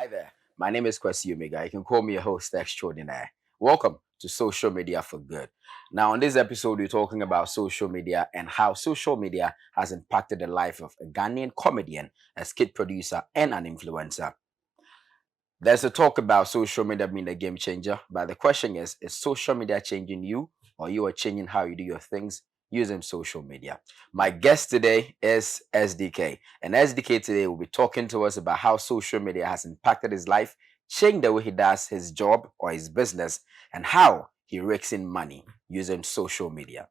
Hi there. My name is Kwesi. You can call me a host extraordinaire. Welcome to Social Media for Good. Now, on this episode, we're talking about social media and how social media has impacted the life of a Ghanaian comedian, a skit producer, and an influencer. There's a talk about social media being a game changer, but the question is social media changing you, or you are changing how you do your things using social media? My guest today is SDK, and SDK today will be talking to us about how social media has impacted his life, changed the way he does his job or his business, and how he rakes in money using social media.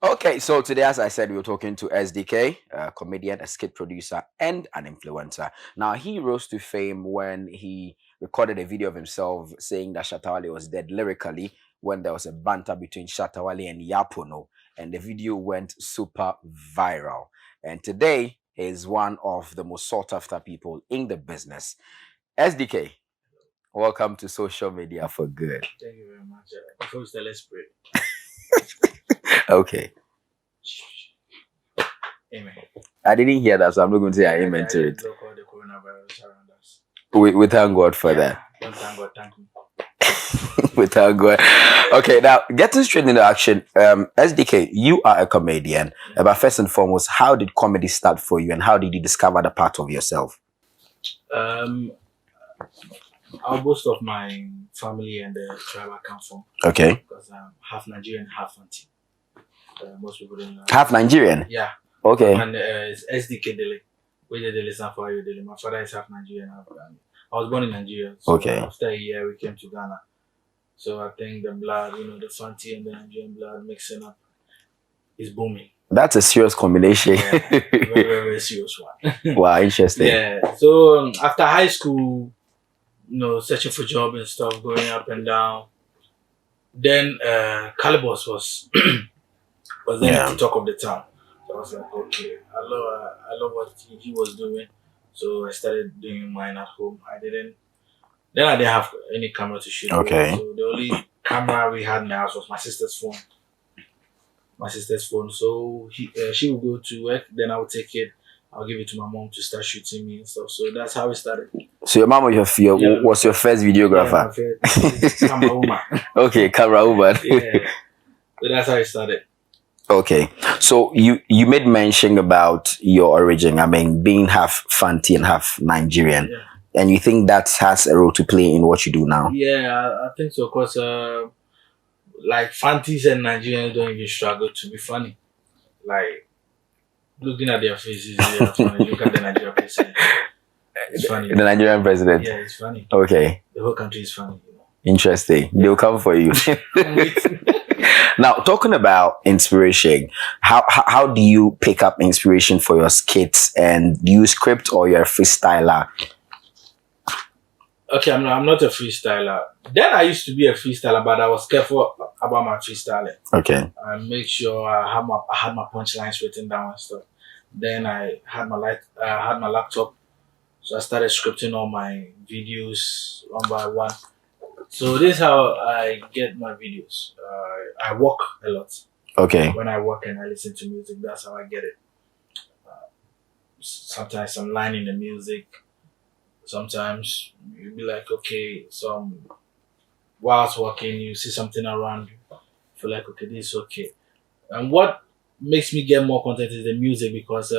Okay, so today, as I said, we were talking to SDK, a comedian, a skit producer, and an influencer. Now, he rose to fame when he recorded a video of himself saying that Shatawale was dead lyrically when there was a banter between Shatawale and Yapono, and the video went super viral. And today, he is one of the most sought after people in the business. SDK, welcome to Social Media for Good. Thank you very much. Before we start, let's pray. Okay. Amen. I didn't hear that, so I'm not going to say amen to it. Look all the coronavirus around us. We thank God for that. Don't thank God, thank me. We thank God. Okay, now getting straight into action. SDK, you are a comedian. But first and foremost, how did comedy start for you, and how did you discover the part of yourself? Most of my family and the tribe I come from. Okay. Because I'm half Nigerian, half Fanti. Most people don't know. Half Nigerian? Yeah. Okay. And it's SDK Dele. We did Dele San for you Dele. My father is half Nigerian, half Ghana. I was born in Nigeria. So okay. After a year, we came to Ghana. So I think the blood, the Fanti and the Nigerian blood mixing up is booming. That's a serious combination. Yeah, very, very serious one. Wow, interesting. Yeah. So after high school, searching for job and stuff, going up and down. Then Calibos was the talk of the town. So I was like, okay, I love what he was doing. So I started doing mine at home. I didn't have any camera to shoot. Okay. So the only camera we had in the house was my sister's phone. So she would go to work, then I would take it. I'll give it to my mom to start shooting me and stuff. So that's how it started. So your mom was your first videographer? Yeah, camera woman. Okay, camera woman. Yeah. So that's how it started. Okay. So you made mention about your origin. I mean, being half Fanti and half Nigerian. Yeah. And you think that has a role to play in what you do now? Yeah, I think so. Because like Fantis and Nigerians don't even struggle to be funny. Like, looking at their faces, they are funny. Look at the Nigerian president. It's funny. The Nigerian president? Yeah, it's funny. Okay. The whole country is funny. Interesting. They'll come for you. Now, talking about inspiration, how do you pick up inspiration for your skits? And do you script or you're a freestyler? Okay, I'm not a freestyler. Then I used to be a freestyler, but I was careful about my freestyling. Okay. I make sure I had my punchlines written down and stuff. Then I had my laptop, so I started scripting all my videos one by one. So this is how I get my videos. I walk a lot. Okay. When I walk and I listen to music, that's how I get it. Sometimes I'm lining the music. Sometimes you'll be like, okay, whilst walking, you see something around you, feel like, okay, this is okay. And what makes me get more content is the music, because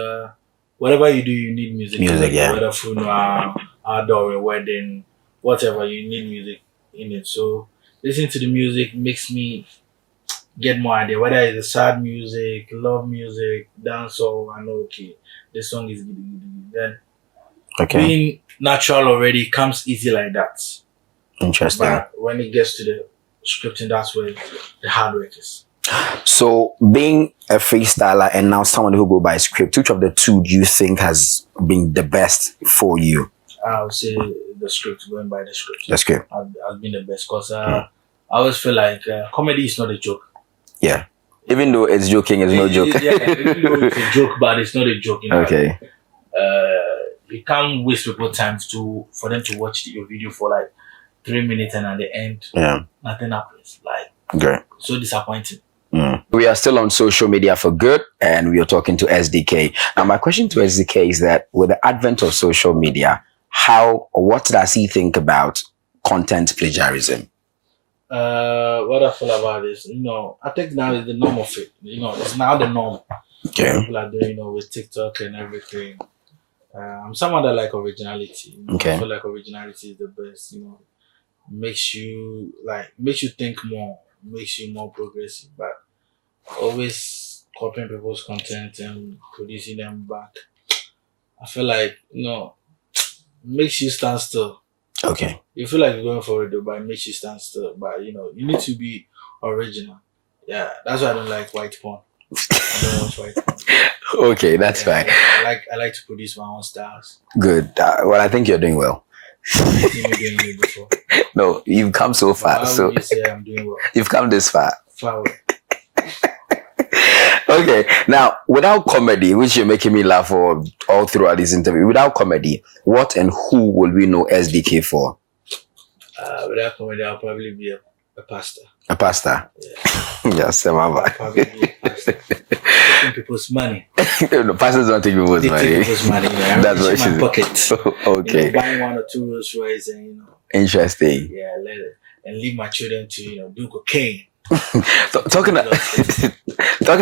whatever you do, you need music. Yeah. Whether funeral, outdoor, a wedding, whatever, you need music in it. So listening to the music makes me get more idea. Whether it's a sad music, love music, dancehall, I know, okay, this song is good. Then being natural already comes easy like that. Interesting. But when it gets to the scripting, that's where the hard work is. So being a freestyler and now someone who go by script, which of the two do you think has been the best for you? I would say the script, going by the script. The script has been the best, because I always feel like comedy is not a joke. Yeah. Even though it's joking, it's no joke. Yeah, even though it's a joke, but it's not a joke. Okay. You can't waste people's time for them to watch your video for like 3 minutes, and at the end, nothing happens. Like, so disappointing. We are still on Social Media for Good, and we are talking to SDK. Now, my question to SDK is that with the advent of social media, what does he think about content plagiarism? What I feel about this, I think now is the norm of it. It's now the norm. Okay. People are doing, with TikTok and everything. I'm someone that like originality. Okay. I feel like originality is the best. Makes you think more, makes you more progressive. But always copying people's content and producing them back, I feel like makes you stand still. Okay. You feel like you're going for it though, but it makes you stand still. But you need to be original. Yeah, that's why I don't like white porn. I don't watch white porn. Okay, that's fine. I like to produce my own styles. Good. Well, I think you're doing well. I've seen you doing it before. No, you've come so far. Why would you say I'm doing well? You've come this far. Far away. Okay, now without comedy, which you're making me laugh all throughout this interview, without comedy, what and who will we know SDK for? Without comedy, I'll probably be a pastor. A pastor? Yeah. Yes, I'll probably be a pastor. Taking people's money. No, pastors don't take people's money. Take people's money. I'm That's what in my pocket. Okay. Buying 1 or 2 Rolls Royce and Interesting. Yeah, and leave my children to do cocaine. Talking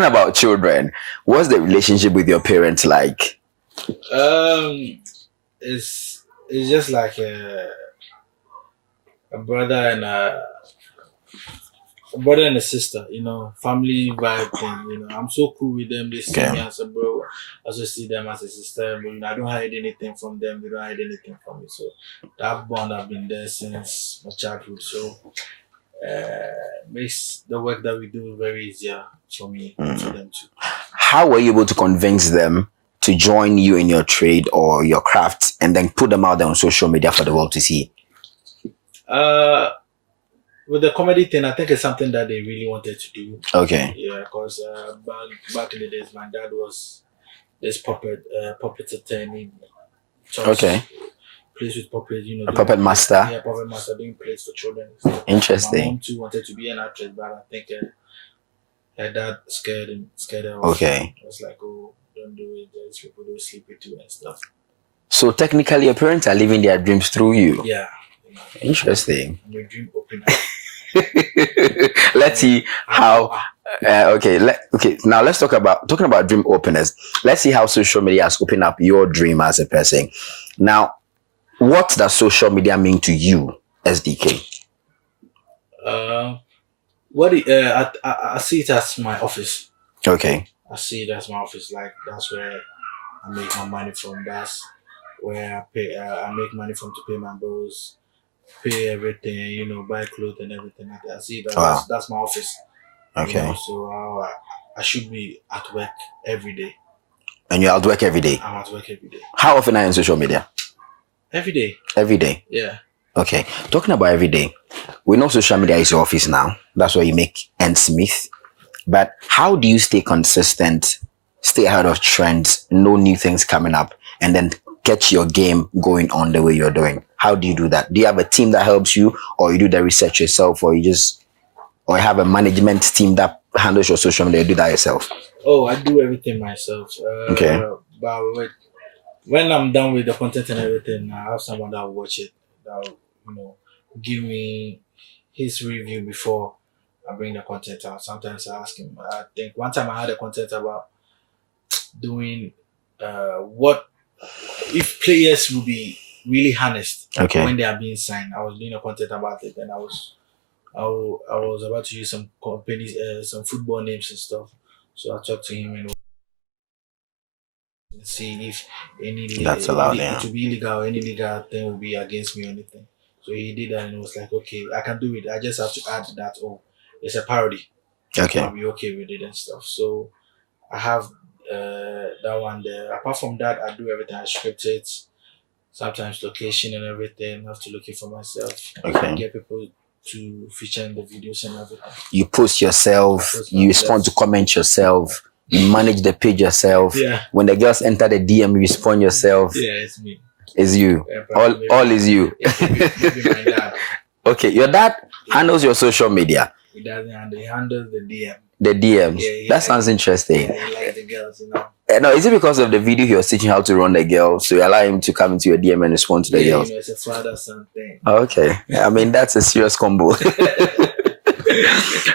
about children, what's the relationship with your parents like? It's just like a brother and a sister, family vibe thing. I'm so cool with them. They see me as a bro. I also see them as a sister. But I don't hide anything from them. They don't hide anything from me. So that bond has been there since my childhood. So makes the work that we do very easier for me and for them too. How were you able to convince them to join you in your trade or your craft and then put them out there on social media for the world to see? With the comedy thing, I think it's something that they really wanted to do. Okay. Yeah, because back in the days, my dad was this puppeteer in church. Okay. Plays with puppets, a puppet master. Yeah, puppet master doing plays for children. Interesting. My mom too wanted to be an actress, but I think her dad scared her. Okay. I was like, oh, don't do it. There's people who sleep with you and stuff. So technically, your parents are living their dreams through you. Yeah. Interesting. I'm a dream opener. Let's see how. Okay. Now let's talking about dream openers. Let's see how social media has opened up your dream as a person. Now, what does social media mean to you, SDK? I see it as my office. Okay. I see it as my office. Like that's where I make my money from. That's where I make money from to pay my bills, pay everything. Buy clothes and everything like that. I see that. Wow. That's my office. Okay. So I should be at work every day. And you're at work every day? I'm at work every day. How often are you on social media? Every day. Every day? Yeah. Okay. Talking about every day, we know social media is your office now. That's where you make ends meet. But how do you stay consistent, stay ahead of trends, know new things coming up, and then get your game going on the way you're doing? How do you do that? Do you have a team that helps you, or you do the research yourself, or you have a management team that handles your social media? You do that yourself? Oh, I do everything myself. Okay. But when I'm done with the content and everything, I have someone that will watch it, that will, give me his review before I bring the content out. Sometimes I ask him. I think one time I had a content about doing what if players will be really honest when they are being signed. I was doing a content about it, and I was about to use some companies, some football names and stuff. So I talked to him and see if any that's allowed. Yeah. To be illegal, any legal thing will be against me or anything. So he did that, and it was like, okay, I can do it. I just have to add that. Oh, it's a parody. Okay. I'll be okay with it and stuff. So I have that one there. Apart from that, I do everything. I script it. Sometimes location and everything. I have to look it for myself. Okay. Get people to feature in the videos and everything. You post yourself. You respond to comments yourself. You manage the page yourself. Yeah. When the girls enter the DM, you respond yourself. Yeah, it's me. It's you. Yeah, all is you. Maybe my dad. Okay, your dad handles your social media. He doesn't handle. He handles the DM. The DMs. Yeah, That sounds interesting. Yeah, he likes the girls, you know. No, is it because of the video he was teaching how to run the girl, so you allow him to come into your DM and respond to the girls? You know, it's a father-son thing. Okay. I mean, that's a serious combo.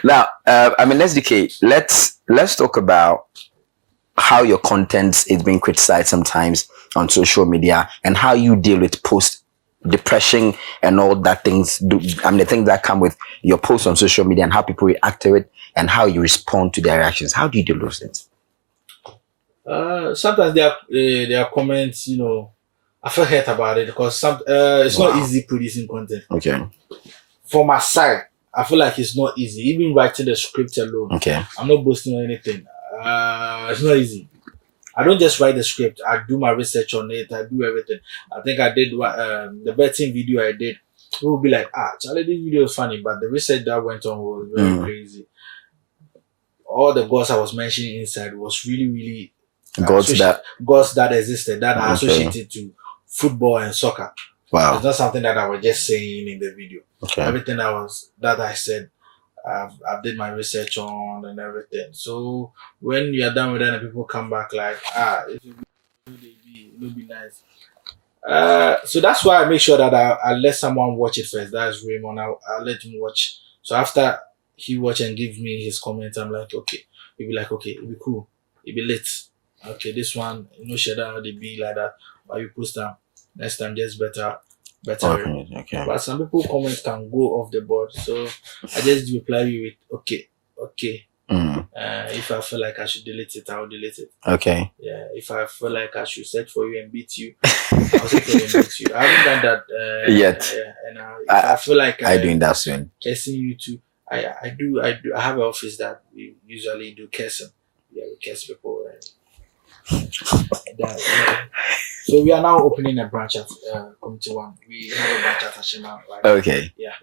Now, I mean, SDK, let's talk about how your content is being criticized sometimes on social media and how you deal with post depression and all that things do. I mean, the things that come with your posts on social media and how people react to it and how you respond to their reactions. How do you deal with those things? Sometimes there are comments, you know, I feel hurt about it because it's not easy producing content. Okay. For my side, I feel like it's not easy. Even writing the script alone. Okay. I'm not boasting on anything. It's not easy. I don't just write the script. I do my research on it. I do everything. I think I did the betting video I did. It will be like, Charlie, this video is funny, but the research that went on was very crazy. All the gods I was mentioning inside was really, really gods that existed, that are associated to football and soccer. Wow. It's not something that I was just saying in the video. Okay. Everything that I said, I've did my research on and everything. So when you are done with that and people come back like, it will be nice. So that's why I make sure that I let someone watch it first. That's Raymond. I'll let him watch. So after he watch and give me his comments, I'm like, okay. He'll be like, okay, it'll be cool. It'll be lit. Okay, this one, share that, they be like that. But you post them. Next time, just better. Okay. But some people comments can go off the board, so I just reply you with okay. If I feel like I should delete it, I'll delete it. Okay. Yeah. If I feel like I should search for you and beat you, I'll search for you and beat you. I haven't done that yet. And I feel like I'm doing that soon. Cursing you too. I do. I have an office that we usually do cursing. Yeah, we curse people. So we are now opening a branch at Committee 1. We have a branch at Ashima. Right? Okay. Yeah.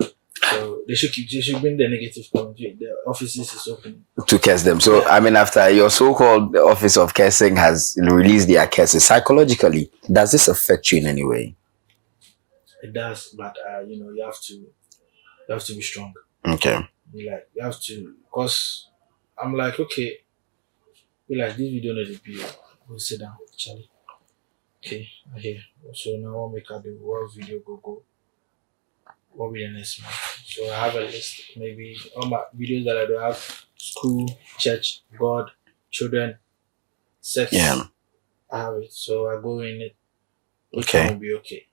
So they should bring the negative comment. The offices is open to curse them. So I mean, after your so-called office of cursing has released their curses, psychologically, does this affect you in any way? It does, but you have to be strong. Okay. You have to, because I'm like, okay, this video not the video. Go sit down, Charlie. Okay, I hear. So now what make I do? What video go? What will be the next month? So I have a list. Maybe all my videos that I do have: school, church, God, children, sex. Yeah. I have it. So I go in it. Which one will be okay?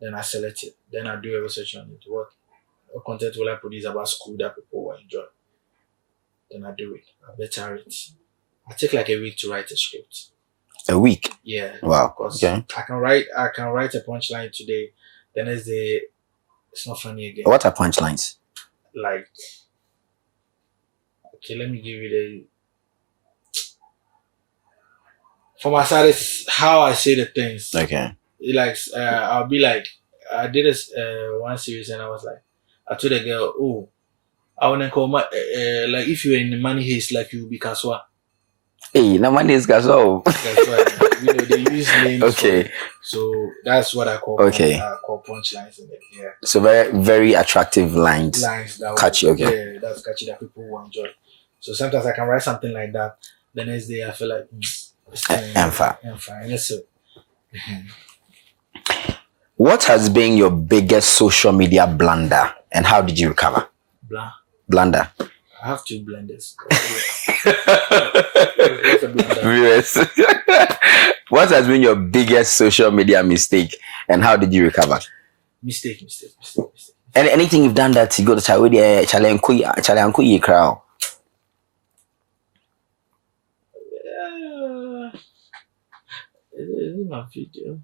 Then I select it. Then I do a research on it. What content will I produce about school that people will enjoy? Then I do it. I better it. I take like a week to write a script. A week? Yeah. Wow. Okay. I can write a punchline today. The next day, it's not funny again. What are punchlines? Like, okay, let me give you the. For my side, it's how I say the things. Okay. I'll be like, I did this one series and I was like, I told the girl, oh, I want to call my like if you're in the money haste, like you will be Kaswa. Hey, no money is Kaswa. That's right. They use names. Okay. So that's what I call. Okay. Call punchlines in it. Yeah. So very, very attractive lines. That catchy. Okay. Yeah, that's catchy that people will enjoy. So sometimes I can write something like that. The next day I feel like I'm fine. Yes, sir. What has been your biggest social media blunder and how did you recover? Blunder. I have two blunders. Yes. What has been your biggest social media mistake and how did you recover? Mistake. And anything you've done that you go to Charlie crowd? Is it my video?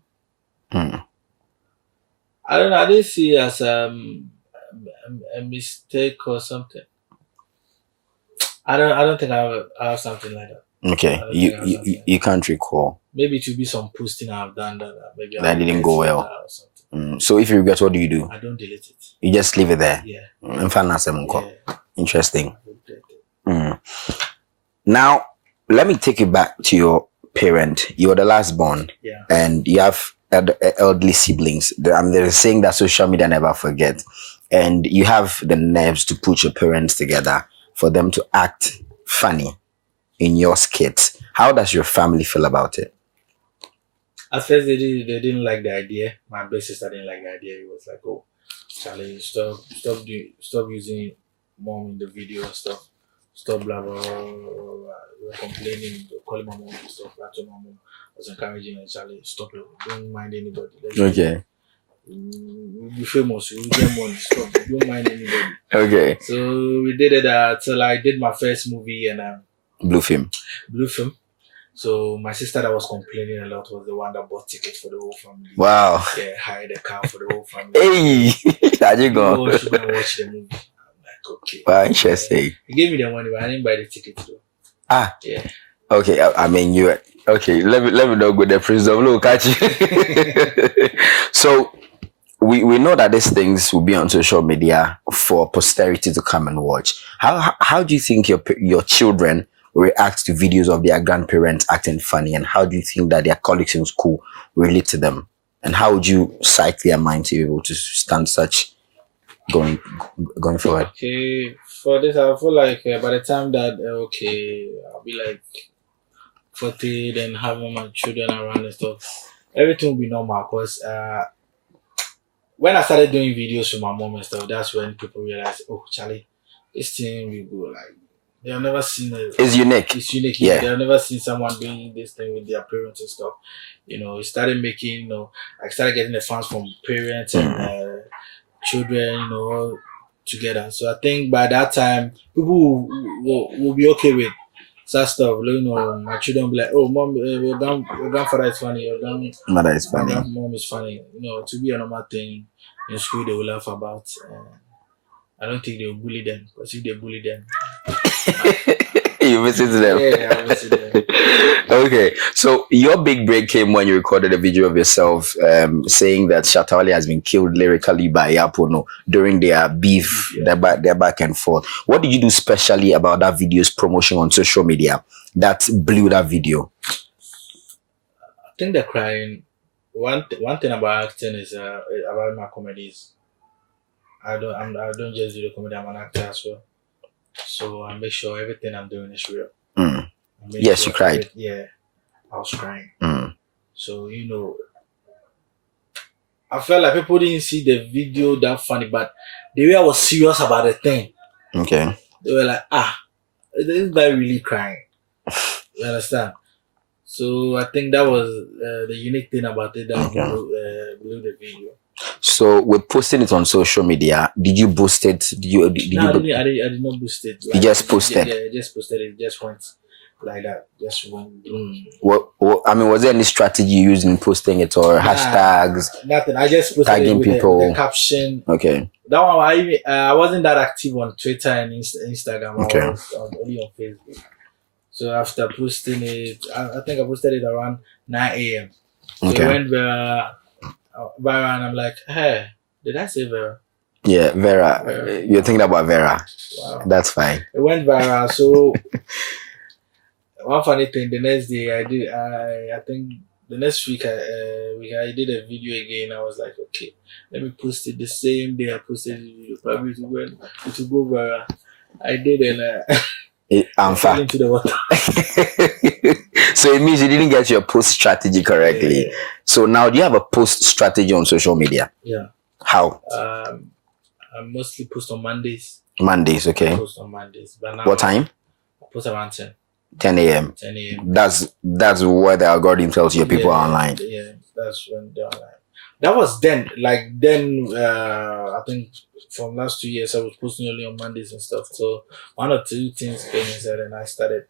I don't know. I didn't see it as a mistake or something. I don't think I have something like that. Okay, you can't recall. Maybe it will be some posting I've done that maybe that didn't go well. So if you regret, what do you do? I don't delete it. You just leave it there. Yeah. Interesting. Now let me take you back to your parent. You're the last born, and you have elderly siblings. They're saying that social media never forget, and you have the nerves to put your parents together for them to act funny in your skits. How does your family feel about it? At first, they didn't like the idea. My big sister didn't like the idea. It was like, oh, Charlie, stop using mom in the video and stuff. Stop blah blah blah. Blah, blah, blah. We were complaining, calling my mom and stuff. I told my mom, I was encouraging her, Charlie, stop it. Don't mind anybody. Okay. We'll be famous. We'll get money. Stop. Don't mind anybody. Okay. So we did it till I did my first movie and Blue film. So my sister that was complaining a lot was the one that bought tickets for the whole family. Wow. Yeah, hired a car for the whole family. Hey, how you go? Watch the movie. I'm like, okay. Wow, interesting. He gave me the money, but I didn't buy the tickets though. Yeah. Okay, I mean you. Okay, let me not go the prison. Look, catch you. So we know that these things will be on social media for posterity to come and watch. How do you think your children react to videos of their grandparents acting funny, and how do you think that their colleagues in school relate to them, and how would you psych their mind to be able to stand such going forward? Okay, for this I feel like by the time that I'll be like 40, then having my children around and stuff, everything will be normal. Cause when I started doing videos with my mom and stuff, that's when people realized, oh Charlie, this thing we go like. They have never seen it. It's unique. It's unique. Yeah. They have never seen someone doing this thing with their parents and stuff. It started making, I started getting the fans from parents and children, all together. So I think by that time, people will be okay with such stuff. My children will be like, oh, mom, your grandfather is funny. Your grandmother is funny. Mom is funny. To be a normal thing in school, they will laugh about. I don't think they will bully them, because if they bully them, you visit them. Yeah, I visit them. Okay, so your big break came when you recorded a video of yourself saying that Shatawale has been killed lyrically by Yapono during their beef, their back and forth. What did you do specially about that video's promotion on social media that blew that video? I think the crying. One thing about acting is about my comedies. I don't just do the comedy. I'm an actor as well. So I make sure everything I'm doing is real. Yes, you cried. I was crying. So I felt like people didn't see the video that funny, but the way I was serious about the thing. Okay. They were like, this guy really crying. You understand? So I think that was the unique thing about it that blew the video. So with posting it on social media, did you boost it? I did not boost it. You just posted? Yeah, I just posted it. Just went like that. Just went. What, I mean, was there any strategy you used in posting it, or hashtags? Nothing. I just posted tagging it with people. The caption. Okay. That one, I wasn't that active on Twitter and Instagram. Okay. I was only on Facebook. So after posting it, I think I posted it around 9 a.m. So it went viral, and I'm like, hey, did I say Vera? Yeah, Vera. You're thinking about Vera. Wow. That's fine. It went viral. So one funny thing, the next day I think the next week I did a video again. I was like, okay, let me post it the same day I posted the video. Probably it will go viral. I did, and I fell into the water. So it means you didn't get your post strategy correctly. Yeah. So now, do you have a post strategy on social media? Yeah. How? I mostly post on Mondays. Mondays, okay. I post on Mondays. But now what time? I post around 10. 10 a.m. 10 a.m. That's where the algorithm tells you people are online. Yeah, that's when they're online. That was then. I think from last 2 years I was posting only on Mondays and stuff. So one or two things came inside and I started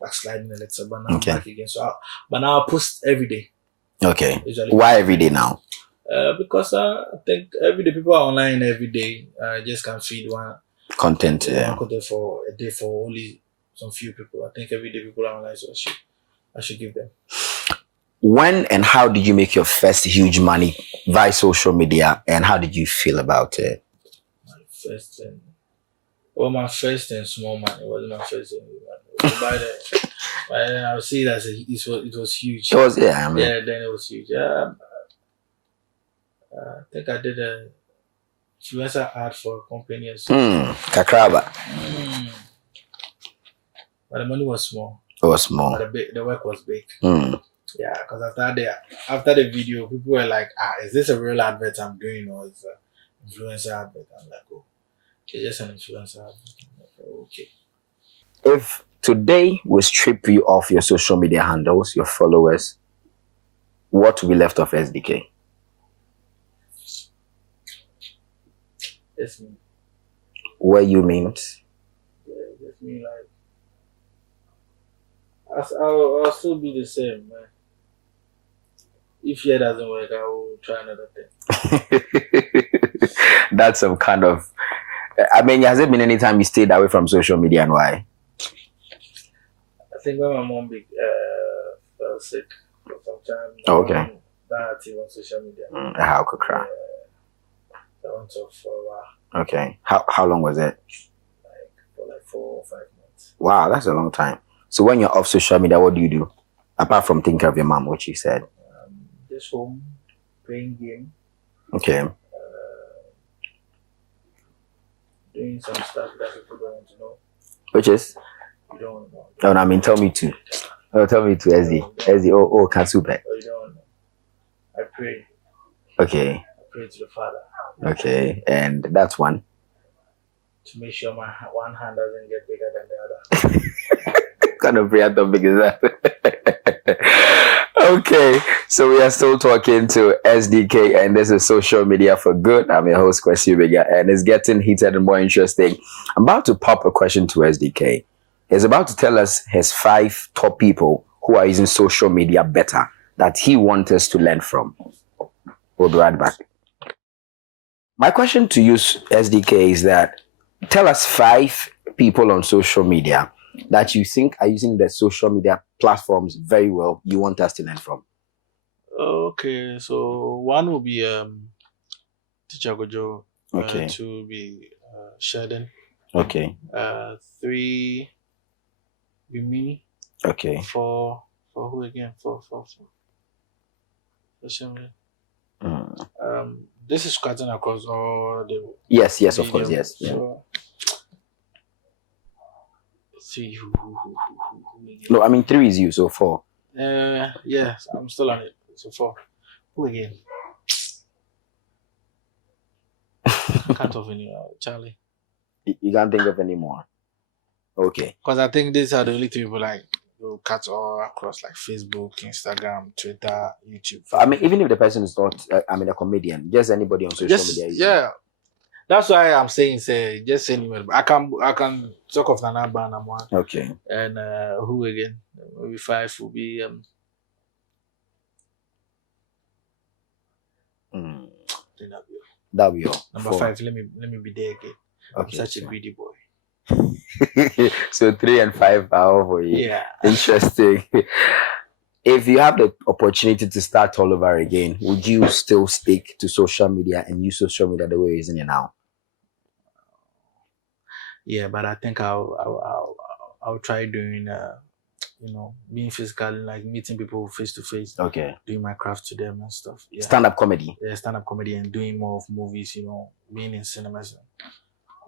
backsliding a little, but now I'm back again. So but now I post every day. Okay. Why every day now? Because I think every day people are online every day. I just can't feed one content. One content for a day for only some few people. I think every day people are online, so I should give them. When and how did you make your first huge money via social media, and how did you feel about it? My first and small money. It wasn't my first and money. By then I would say that it was huge. It was, yeah, then it was huge. I think I did a influencer ad for a company or something. Kakraba. But the money was small. It was small. But the work was big. Mm. Yeah, because after the video, people were like, is this a real advert I'm doing or is it an influencer advert? I'm like, oh, it's just an influencer advert. I'm like, oh, okay. If today we strip you off your social media handles, your followers, what will be left of SDK? That's me. Where you mean? Yeah, that's me. Like, I'll still be the same, man. If here doesn't work, I will try another thing. That's some kind of. I mean, has it been any time you stayed away from social media and why? I think when my mom fell sick for some time. Oh, okay. That on social media. How could cry? I went off for a while. Okay. How long was it? For 4 or 5 months. Wow, that's a long time. So when you're off social media, what do you do? Apart from thinking of your mom, which you said. Just home, playing game. Okay. Doing some stuff that people don't want to know. Which is? You don't want to know. Oh, no, I mean, tell me too. Oh, tell me too, SD. SD, can't super. Oh, you don't want to know. I pray. Okay. I pray to the Father. Okay, and that's one. To make sure my one hand doesn't get bigger than the other. What kind of prayer topic is that? Okay, so we are still talking to SDK, and this is Social Media for Good. I'm your host, Kwesi, and it's getting heated and more interesting. I'm about to pop a question to SDK. He's about to tell us his 5 top people who are using social media better that he wants us to learn from. We'll be right back. My question to you, SDK, is that tell us 5 people on social media that you think are using the social media platforms very well, you want us to learn from. Okay, so 1 will be Teacher Gojo. Okay. 2 will be Sheldon. Okay. 3 be me. Okay. 4 for who again? 4. Social media. This is cutting across all the. Yes, of course, yes. So, let's see who again. No, I mean 3 is you, so 4. Yes, I'm still on it. So 4. Who again? I can't of any Charlie. You can't think of any more. Okay. Because I think these are the only 3 people like will cut all across like Facebook, Instagram, Twitter, YouTube. I mean, even if the person is not, a comedian, just anybody on social media. Yeah, that's why I'm saying say just anywhere. I can talk of Nana Banamwa. Okay. And who again? Maybe 5 will be That'll be all. Number 4. 5. Let me be there again. Okay, I'm such a greedy boy. So 3 and 5 are all for you. Yeah. Interesting. If you have the opportunity to start all over again, would you still stick to social media and use social media the way you're using it now? Yeah, but I think I'll try doing being physical, like meeting people face to face. Okay. Doing my craft to them and stuff. Yeah. Stand-up comedy. Yeah, stand-up comedy and doing more of movies. Being in cinemas and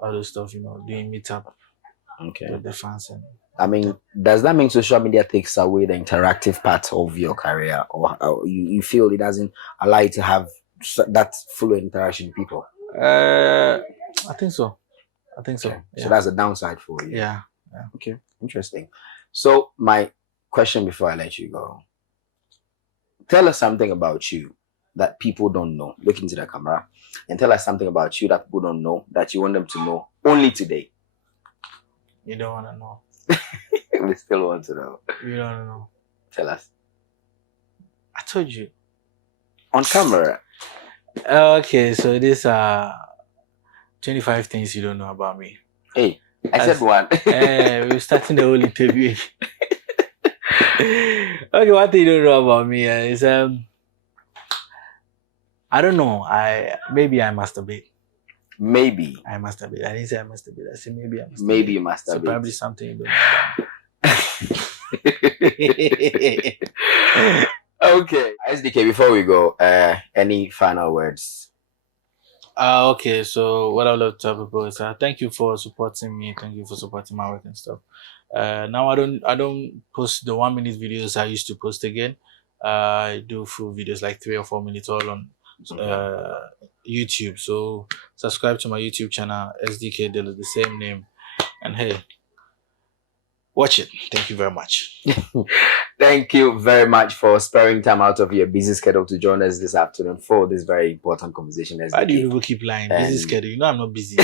all those stuff. Doing meetup. Okay. With the fans and. I mean, does that mean social media takes away the interactive part of your career, or you feel it doesn't allow you to have that full interaction with people? I think so. Okay. Yeah. So that's a downside for you. Yeah. Okay. Interesting. So my question before I let you go, tell us something about you that people don't know. Look into the camera and tell us something about you that people don't know that you want them to know only today. You don't want to know. We still want to know. You don't know. Tell us. I told you. On camera. Okay, so these are 25 things you don't know about me. Hey, I said one. We're starting the whole interview. Okay, what thing you don't know about me is I don't know. Maybe I masturbate. Maybe. I masturbate. I didn't say I masturbate. I said maybe I masturbate. Maybe you masturbate. So probably something you don't know about me. Okay. SDK, before we go, any final words? Okay, so what I love to tell people is thank you for supporting me. Thank you for supporting my work and stuff. Now I don't post the 1 minute videos I used to post again. I do full videos like 3 or 4 minutes all on YouTube. So subscribe to my YouTube channel, SDK Dilla, the same name. And hey, watch it. Thank you very much. Thank you very much for sparing time out of your busy schedule to join us this afternoon for this very important conversation. Why do you people keep lying? Busy schedule. You know I'm not busy.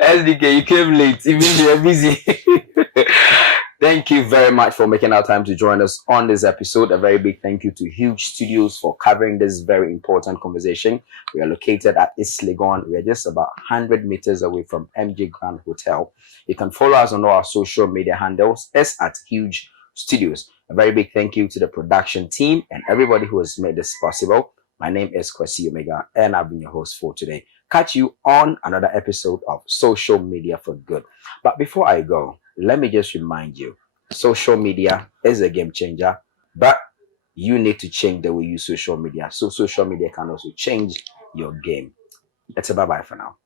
SDK, you came late, even though you're busy. Thank you very much for making our time to join us on this episode. A very big thank you to Huge Studios for covering this very important conversation. We are located at East Legon. We are just about 100 meters away from MJ Grand Hotel. You can follow us on all our social media handles as at Huge Studios. A very big thank you to the production team and everybody who has made this possible. My name is Kwesi Omega, and I've been your host for today. Catch you on another episode of Social Media for Good. But before I go, let me just remind you, social media is a game changer, but you need to change the way you use social media so social media can also change your game. That's a bye-bye for now.